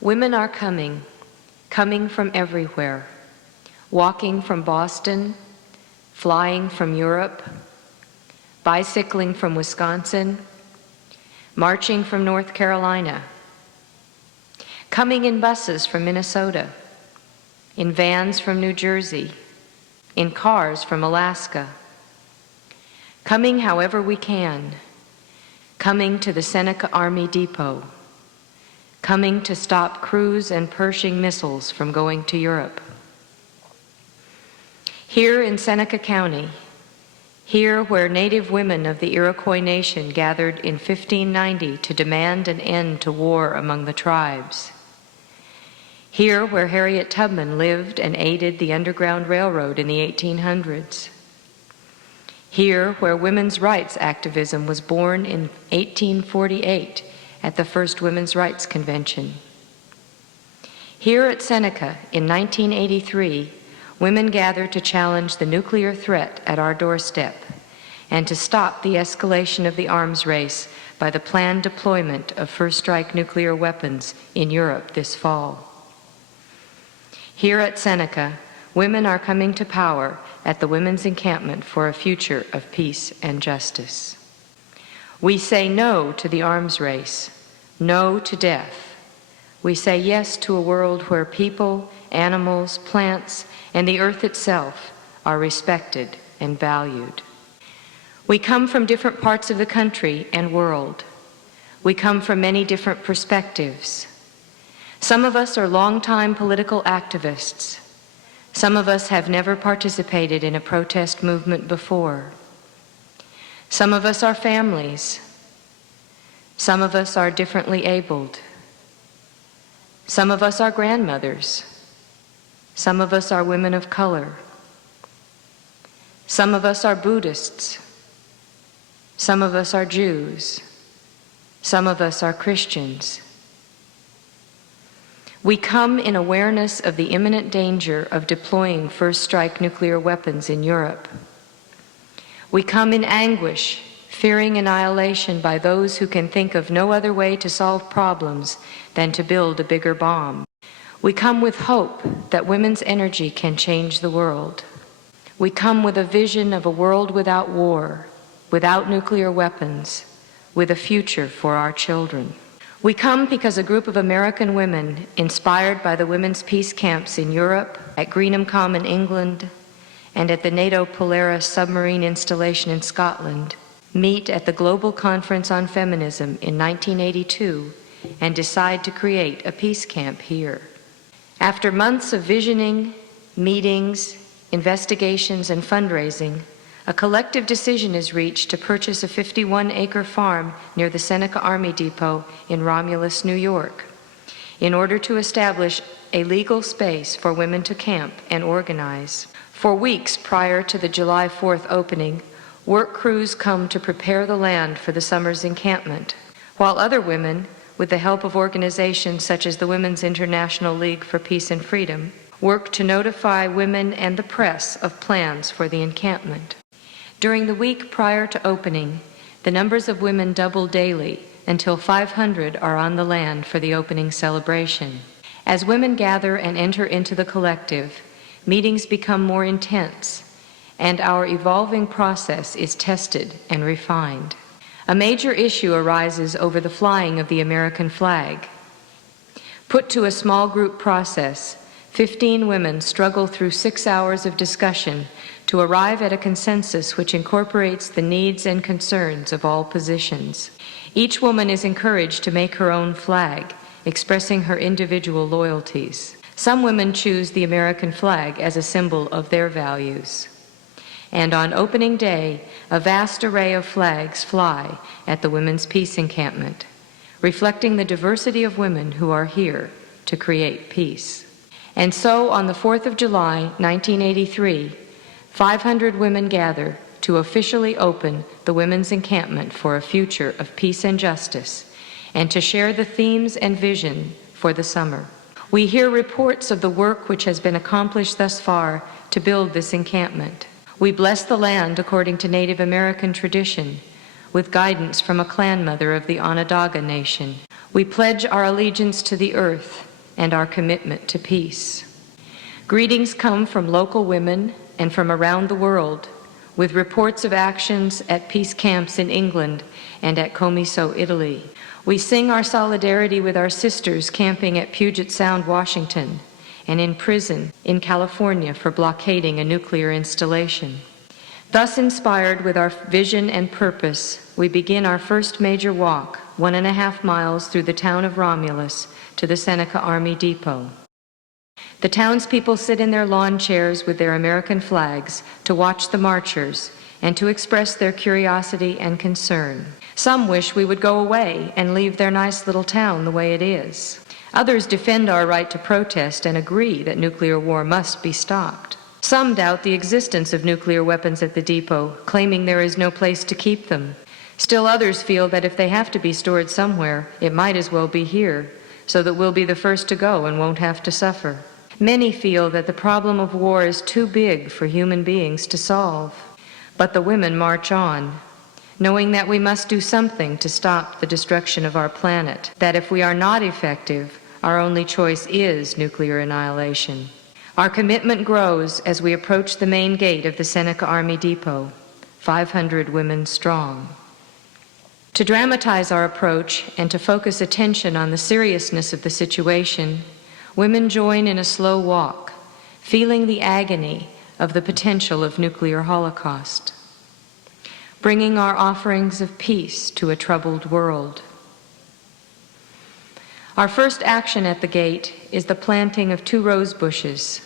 Women are coming from everywhere, walking from Boston, flying from Europe, bicycling from Wisconsin, marching from North Carolina, coming in buses from Minnesota, in vans from New Jersey, in cars from Alaska, coming however we can, coming to the Seneca Army Depot, coming to stop cruise and Pershing missiles from going to Europe. Here in Seneca County, here where Native women of the Iroquois Nation gathered in 1590 to demand an end to war among the tribes. Here where Harriet Tubman lived and aided the Underground Railroad in the 1800s. Here where women's rights activism was born in 1848 at the first Women's Rights Convention. Here at Seneca in 1983, women gathered to challenge the nuclear threat at our doorstep and to stop the escalation of the arms race by the planned deployment of first-strike nuclear weapons in Europe this fall. Here at Seneca, women are coming to power at the Women's Encampment for a future of peace and justice. We say no to the arms race, no to death. We say yes to a world where people, animals, plants, and the earth itself are respected and valued. We come from different parts of the country and world. We come from many different perspectives. Some of us are longtime political activists. Some of us have never participated in a protest movement before. Some of us are families. Some of us are differently abled. Some of us are grandmothers. Some of us are women of color. Some of us are Buddhists. Some of us are Jews. Some of us are Christians. We come in awareness of the imminent danger of deploying first-strike nuclear weapons in Europe. We come in anguish, fearing annihilation by those who can think of no other way to solve problems than to build a bigger bomb. We come with hope that women's energy can change the world. We come with a vision of a world without war, without nuclear weapons, with a future for our children. We come because a group of American women, inspired by the women's peace camps in Europe, at Greenham Common, England, and at the NATO Polaris submarine installation in Scotland, meet at the Global Conference on Feminism in 1982 and decide to create a peace camp here. After months of visioning, meetings, investigations, and fundraising, a collective decision is reached to purchase a 51-acre farm near the Seneca Army Depot in Romulus, New York, in order to establish a legal space for women to camp and organize. For weeks prior to the July 4th opening, work crews come to prepare the land for the summer's encampment, while other women, with the help of organizations such as the Women's International League for Peace and Freedom, work to notify women and the press of plans for the encampment. During the week prior to opening, the numbers of women double daily until 500 are on the land for the opening celebration. As women gather and enter into the collective, meetings become more intense, and our evolving process is tested and refined. A major issue arises over the flying of the American flag. Put to a small group process, 15 women struggle through 6 hours of discussion to arrive at a consensus which incorporates the needs and concerns of all positions. Each woman is encouraged to make her own flag, expressing her individual loyalties. Some women choose the American flag as a symbol of their values. And on opening day, a vast array of flags fly at the Women's Peace Encampment, reflecting the diversity of women who are here to create peace. And so, on the 4th of July, 1983, 500 women gather to officially open the Women's Encampment for a future of peace and justice, and to share the themes and vision for the summer. We hear reports of the work which has been accomplished thus far to build this encampment. We bless the land according to Native American tradition, with guidance from a clan mother of the Onondaga Nation. We pledge our allegiance to the earth and our commitment to peace. Greetings come from local women and from around the world, with reports of actions at peace camps in England and at Comiso, Italy. We sing our solidarity with our sisters camping at Puget Sound, Washington, and in prison in California for blockading a nuclear installation. Thus inspired with our vision and purpose, we begin our first major walk, 1.5 miles through the town of Romulus to the Seneca Army Depot. The townspeople sit in their lawn chairs with their American flags to watch the marchers and to express their curiosity and concern. Some wish we would go away and leave their nice little town the way it is. Others defend our right to protest and agree that nuclear war must be stopped. Some doubt the existence of nuclear weapons at the depot, claiming there is no place to keep them. Still others feel that if they have to be stored somewhere, it might as well be here, so that we'll be the first to go and won't have to suffer. Many feel that the problem of war is too big for human beings to solve. But the women march on, knowing that we must do something to stop the destruction of our planet, that if we are not effective, our only choice is nuclear annihilation. Our commitment grows as we approach the main gate of the Seneca Army Depot, 500 women strong. To dramatize our approach and to focus attention on the seriousness of the situation, women join in a slow walk, feeling the agony of the potential of nuclear holocaust, bringing our offerings of peace to a troubled world. Our first action at the gate is the planting of 2 rose bushes,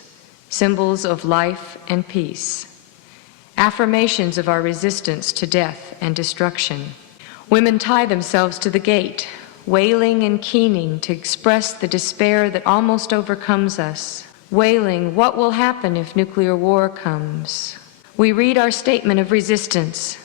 symbols of life and peace, affirmations of our resistance to death and destruction. Women tie themselves to the gate, wailing and keening to express the despair that almost overcomes us, wailing, what will happen if nuclear war comes? We read our statement of resistance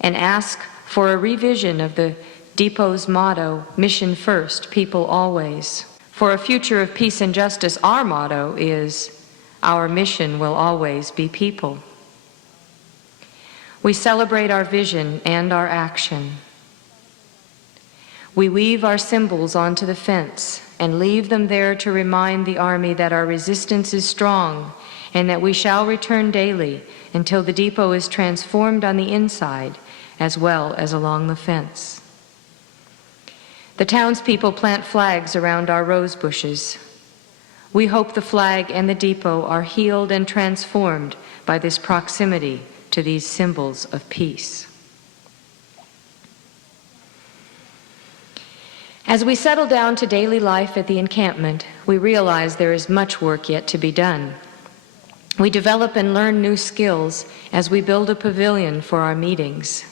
and ask for a revision of the depot's motto, mission first, people always. For a future of peace and justice, our motto is, our mission will always be people. We celebrate our vision and our action. We weave our symbols onto the fence and leave them there to remind the Army that our resistance is strong and that we shall return daily until the depot is transformed on the inside as well as along the fence. The townspeople plant flags around our rose bushes. We hope the flag and the depot are healed and transformed by this proximity to these symbols of peace. As we settle down to daily life at the encampment, we realize there is much work yet to be done. We develop and learn new skills as we build a pavilion for our meetings,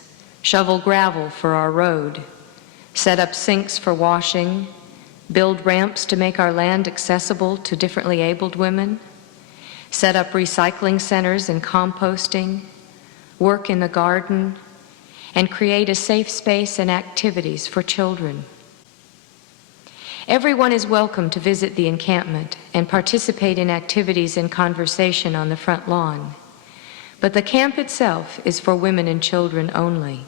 shovel gravel for our road, set up sinks for washing, build ramps to make our land accessible to differently abled women, set up recycling centers and composting, work in the garden, and create a safe space and activities for children. Everyone is welcome to visit the encampment and participate in activities and conversation on the front lawn, but the camp itself is for women and children only.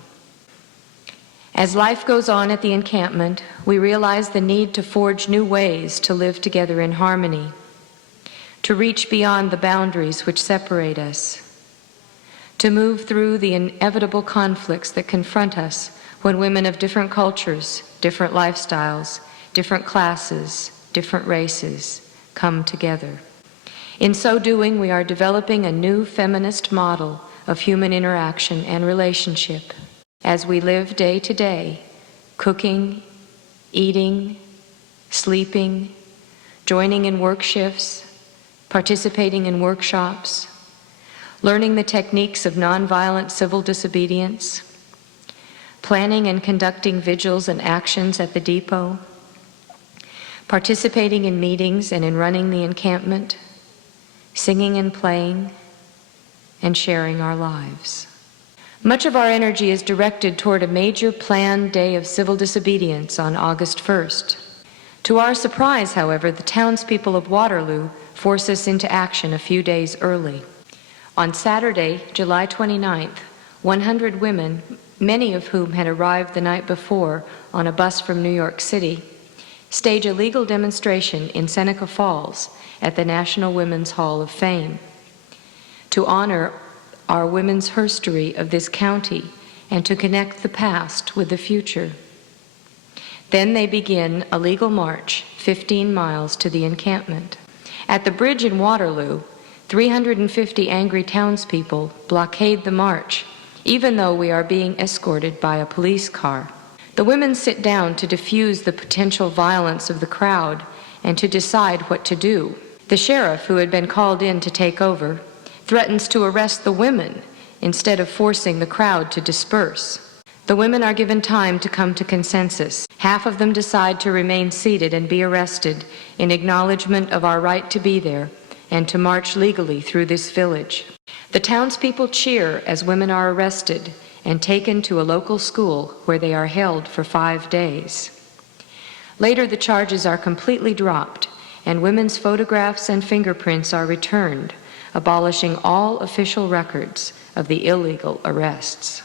As life goes on at the encampment, we realize the need to forge new ways to live together in harmony, to reach beyond the boundaries which separate us, to move through the inevitable conflicts that confront us when women of different cultures, different lifestyles, different classes, different races come together. In so doing, we are developing a new feminist model of human interaction and relationship as we live day to day, cooking, eating, sleeping, joining in work shifts, participating in workshops, learning the techniques of nonviolent civil disobedience, planning and conducting vigils and actions at the depot, participating in meetings and in running the encampment, singing and playing, and sharing our lives. Much of our energy is directed toward a major planned day of civil disobedience on August 1st. To our surprise, however, the townspeople of Waterloo force us into action a few days early. On Saturday, July 29th, 100 women, many of whom had arrived the night before on a bus from New York City, stage a legal demonstration in Seneca Falls at the National Women's Hall of Fame to honor our women's herstory of this county and to connect the past with the future. Then they begin a legal march 15 miles to the encampment. At the bridge in Waterloo, 350 angry townspeople blockade the march, even though we are being escorted by a police car. The women sit down to diffuse the potential violence of the crowd and to decide what to do. The sheriff, who had been called in to take over, threatens to arrest the women instead of forcing the crowd to disperse. The women are given time to come to consensus. Half of them decide to remain seated and be arrested in acknowledgement of our right to be there and to march legally through this village. The townspeople cheer as women are arrested and taken to a local school where they are held for 5 days. Later, the charges are completely dropped and women's photographs and fingerprints are returned, abolishing all official records of the illegal arrests.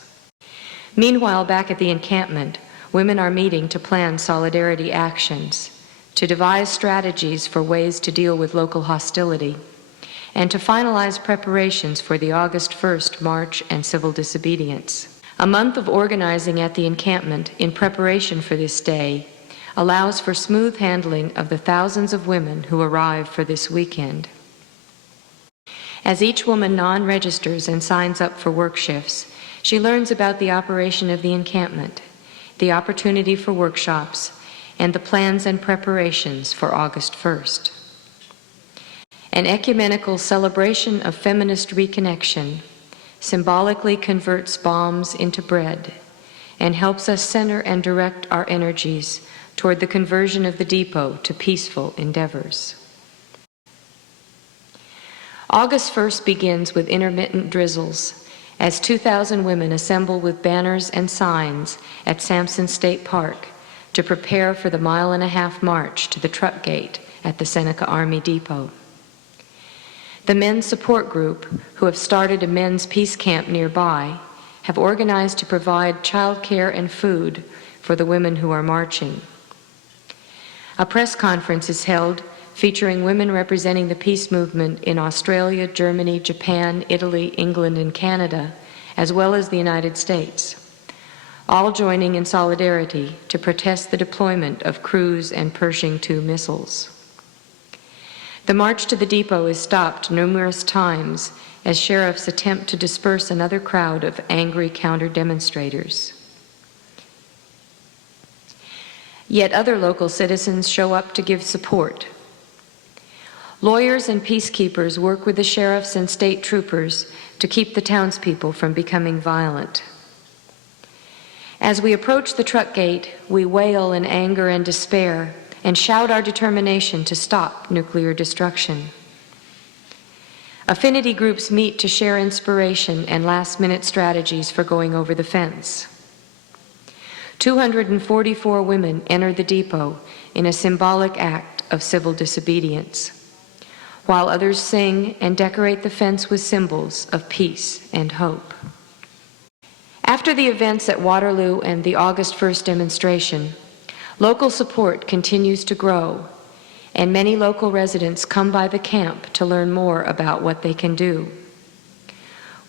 Meanwhile, back at the encampment, women are meeting to plan solidarity actions, to devise strategies for ways to deal with local hostility, and to finalize preparations for the August 1st march and civil disobedience. A month of organizing at the encampment in preparation for this day allows for smooth handling of the thousands of women who arrive for this weekend. As each woman non-registers and signs up for work shifts, she learns about the operation of the encampment, the opportunity for workshops, and the plans and preparations for August 1st. An ecumenical celebration of feminist reconnection symbolically converts bombs into bread and helps us center and direct our energies toward the conversion of the depot to peaceful endeavors. August 1st begins with intermittent drizzles as 2,000 women assemble with banners and signs at Sampson State Park to prepare for the 1.5-mile march to the truck gate at the Seneca Army Depot. The men's support group, who have started a men's peace camp nearby, have organized to provide childcare and food for the women who are marching. A press conference is held featuring women representing the peace movement in Australia, Germany, Japan, Italy, England, and Canada, as well as the United States, all joining in solidarity to protest the deployment of Cruise and Pershing II missiles. The march to the depot is stopped numerous times as sheriffs attempt to disperse another crowd of angry counter-demonstrators. Yet other local citizens show up to give support. Lawyers and peacekeepers work with the sheriffs and state troopers to keep the townspeople from becoming violent. As we approach the truck gate, we wail in anger and despair and shout our determination to stop nuclear destruction. Affinity groups meet to share inspiration and last-minute strategies for going over the fence. 244 women enter the depot in a symbolic act of civil disobedience, while others sing and decorate the fence with symbols of peace and hope. After the events at Waterloo and the August 1st demonstration, local support continues to grow, and many local residents come by the camp to learn more about what they can do.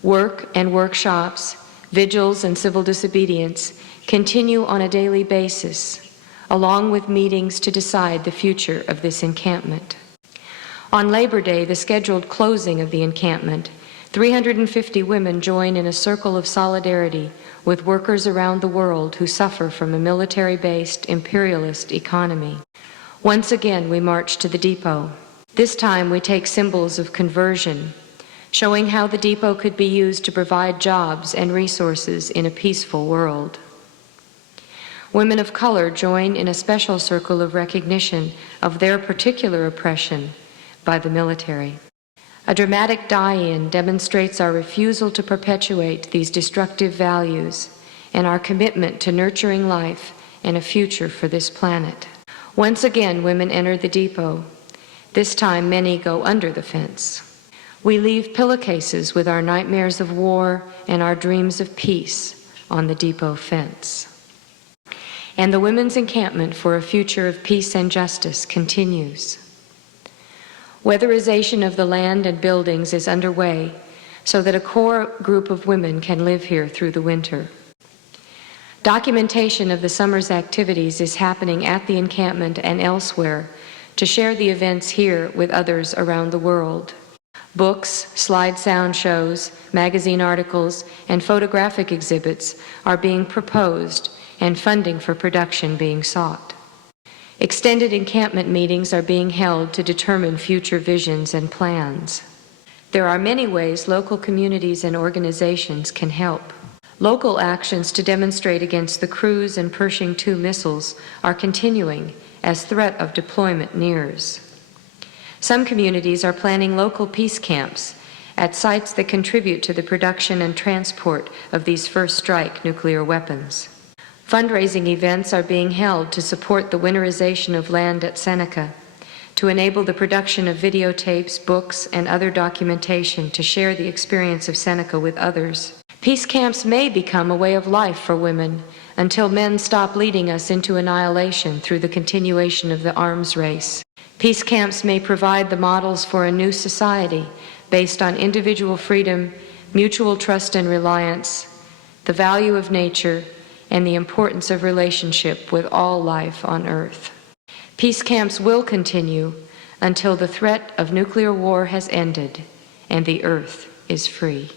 Work and workshops, vigils, and civil disobedience continue on a daily basis, along with meetings to decide the future of this encampment. On Labor Day, the scheduled closing of the encampment, 350 women join in a circle of solidarity with workers around the world who suffer from a military-based imperialist economy. Once again, we march to the depot. This time, we take symbols of conversion, showing how the depot could be used to provide jobs and resources in a peaceful world. Women of color join in a special circle of recognition of their particular oppression by the military. A dramatic die-in demonstrates our refusal to perpetuate these destructive values and our commitment to nurturing life and a future for this planet. Once again, women enter the depot. This time, many go under the fence. We leave pillowcases with our nightmares of war and our dreams of peace on the depot fence. and the women's encampment for a future of peace and justice continues. Weatherization of the land and buildings is underway so that a core group of women can live here through the winter. Documentation of the summer's activities is happening at the encampment and elsewhere to share the events here with others around the world. Books, slide sound shows, magazine articles, and photographic exhibits are being proposed and funding for production being sought. Extended encampment meetings are being held to determine future visions and plans. There are many ways local communities and organizations can help. Local actions to demonstrate against the cruise and Pershing II missiles are continuing as threat of deployment nears. Some communities are planning local peace camps at sites that contribute to the production and transport of these first-strike nuclear weapons. Fundraising events are being held to support the winterization of land at Seneca, to enable the production of videotapes, books, and other documentation to share the experience of Seneca with others. Peace camps may become a way of life for women until men stop leading us into annihilation through the continuation of the arms race. Peace camps may provide the models for a new society based on individual freedom, mutual trust and reliance, the value of nature, and the importance of relationship with all life on Earth. Peace camps will continue until the threat of nuclear war has ended and the Earth is free.